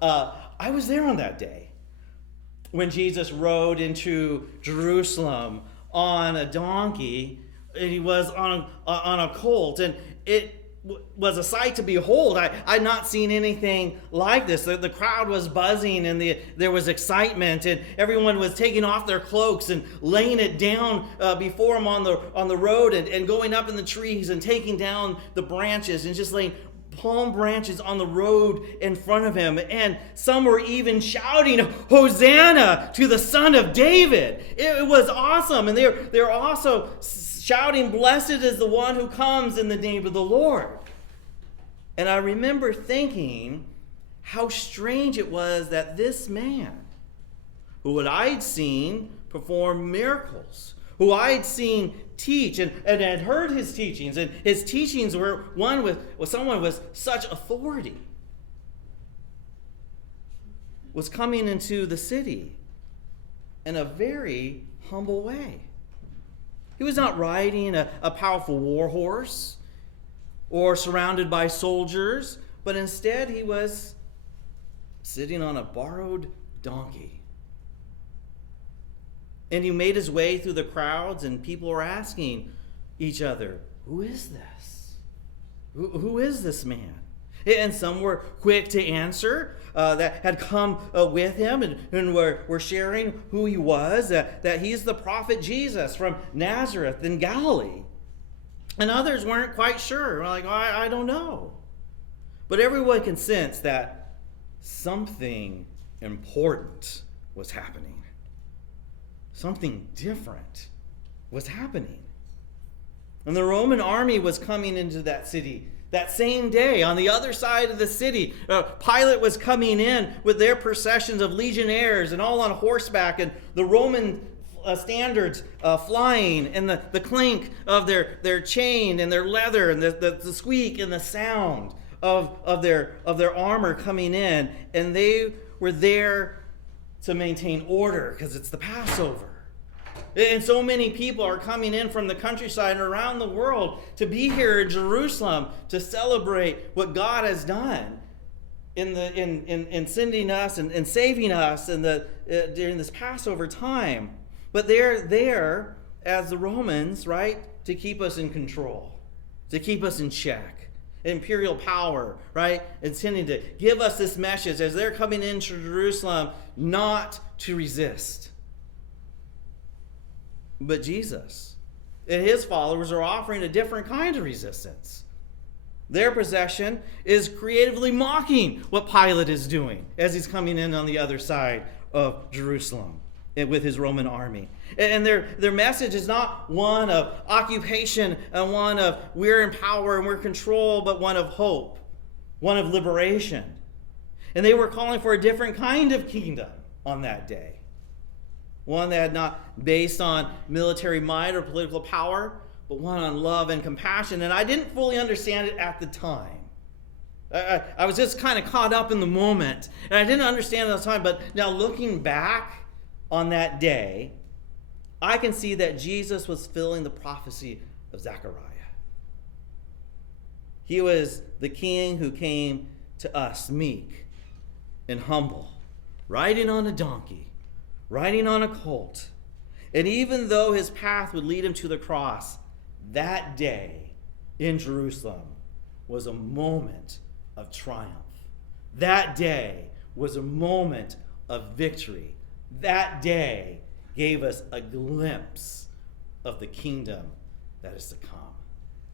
I was there on that day when Jesus rode into Jerusalem on a donkey, and he was on a colt, and it was a sight to behold. I'd not seen anything like this. The crowd was buzzing, and there was excitement, and everyone was taking off their cloaks and laying it down before him on the road, and going up in the trees and taking down the branches and just laying palm branches on the road in front of him. And some were even shouting, "Hosanna to the Son of David." It was awesome. And they're also shouting, "Blessed is the one who comes in the name of the Lord." And I remember thinking how strange it was that this man, who I'd seen perform miracles, who I'd seen teach and had heard his teachings, and his teachings were one with someone with such authority, was coming into the city in a very humble way. He was not riding a powerful war horse or surrounded by soldiers, but instead he was sitting on a borrowed donkey. And he made his way through the crowds, and people were asking each other, "Who is this? Who is this man?" And some were quick to answer that had come with him and were sharing who he was, that he's the prophet Jesus from Nazareth in Galilee. And others weren't quite sure. Like, I don't know. But everyone can sense that something important was happening. Something different was happening. And the Roman army was coming into that city that same day. On the other side of the city, Pilate was coming in with their processions of legionnaires and all on horseback, and the Roman standards flying, and the clink of their chain and their leather, and the squeak and the sound of their armor coming in. And they were there to maintain order because it's the Passover. And so many people are coming in from the countryside and around the world to be here in Jerusalem to celebrate what God has done in sending us and saving us during this Passover time. But they're there as the Romans, right, to keep us in control, to keep us in check. Imperial power, right, intending to give us this message as they're coming into Jerusalem, not to resist. But Jesus and his followers are offering a different kind of resistance. Their procession is creatively mocking what Pilate is doing as he's coming in on the other side of Jerusalem with his Roman army. And their message is not one of occupation and one of we're in power and we're in control, but one of hope, one of liberation. And they were calling for a different kind of kingdom on that day. One that had not based on military might or political power, but one on love and compassion. And I didn't fully understand it at the time. I was just kind of caught up in the moment, and I didn't understand it at the time. But now looking back on that day, I can see that Jesus was fulfilling the prophecy of Zechariah. He was the king who came to us meek and humble, riding on a donkey, riding on a colt. And even though his path would lead him to the cross, that day in Jerusalem was a moment of triumph. That day was a moment of victory. That day gave us a glimpse of the kingdom that is to come.